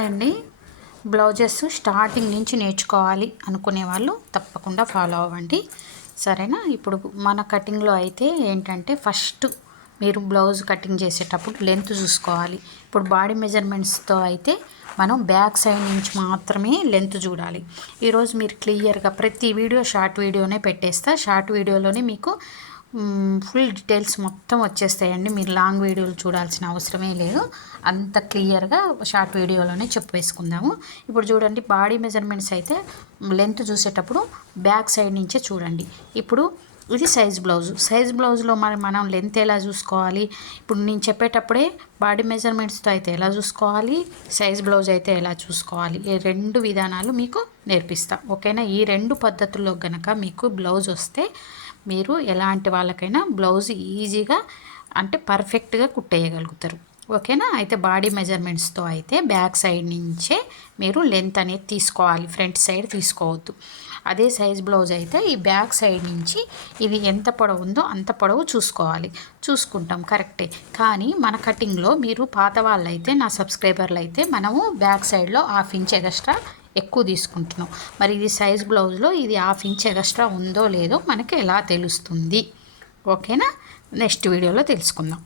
అండి blouses starting నుంచి నేర్చుకోవాలి అనుకునే వాళ్ళు తప్పకుండా ఫాలో అవ్వండి, సరేనా. ఇప్పుడు మన కటింగ్లో అయితే ఏంటంటే ఫస్ట్ మీరు బ్లౌజ్ కటింగ్ చేసేటప్పుడు లెంత్ చూసుకోవాలి. ఇప్పుడు బాడీ మెజర్మెంట్స్తో అయితే మనం బ్యాక్ సైడ్ నుంచి మాత్రమే లెంత్ చూడాలి. ఈరోజు మీరు క్లియర్గా ప్రతి వీడియో షార్ట్ వీడియోనే పెట్టేస్తా. షార్ట్ వీడియోలోనే మీకు ఫుల్ డీటెయిల్స్ మొత్తం వచ్చేస్తాయండి. మీరు లాంగ్ వీడియోలు చూడాల్సిన అవసరమే లేదు, అంత క్లియర్గా షార్ట్ వీడియోలోనే చెప్పేసుకుందాము. ఇప్పుడు చూడండి, బాడీ మెజర్మెంట్స్ అయితే లెంత్ చూసేటప్పుడు బ్యాక్ సైడ్ నుంచే చూడండి. ఇప్పుడు ఇది సైజ్ బ్లౌజ్లో మనం లెంత్ ఎలా చూసుకోవాలి, ఇప్పుడు నేను చెప్పేటప్పుడే బాడీ మెజర్మెంట్స్తో అయితే ఎలా చూసుకోవాలి, సైజ్ బ్లౌజ్ అయితే ఎలా చూసుకోవాలి, ఈ రెండు విధానాలు మీకు నేర్పిస్తా, ఓకేనా. ఈ రెండు పద్ధతుల్లో గనక మీకు బ్లౌజ్ వస్తే మీరు ఎలాంటి వాళ్ళకైనా బ్లౌజ్ ఈజీగా అంటే పర్ఫెక్ట్గా కుట్టేయగలుగుతారు, ఓకేనా. అయితే బాడీ మెజర్మెంట్స్తో అయితే బ్యాక్ సైడ్ నుంచే మీరు లెంత్ అనేది తీసుకోవాలి, ఫ్రంట్ సైడ్ తీసుకోవద్దు. అదే సైజ్ బ్లౌజ్ అయితే ఈ బ్యాక్ సైడ్ నుంచి ఇది ఎంత పొడవు ఉందో అంత పొడవు చూసుకుంటాం, కరెక్టే. కానీ మన కటింగ్లో మీరు పాత వాళ్ళు అయితే, నా సబ్స్క్రైబర్లు అయితే మనము బ్యాక్ సైడ్లో 1/2 ఇంచ్ ఎక్స్ట్రా ఎక్కువ తీసుకుంటున్నాం. మరి ఇది సైజ్ బ్లౌజ్లో ఇది 1/2 ఇంచ్ ఎక్స్ట్రా ఉందో లేదో మనకి ఎలా తెలుస్తుంది, ఓకేనా. నెక్స్ట్ వీడియోలో తెలుసుకుందాం.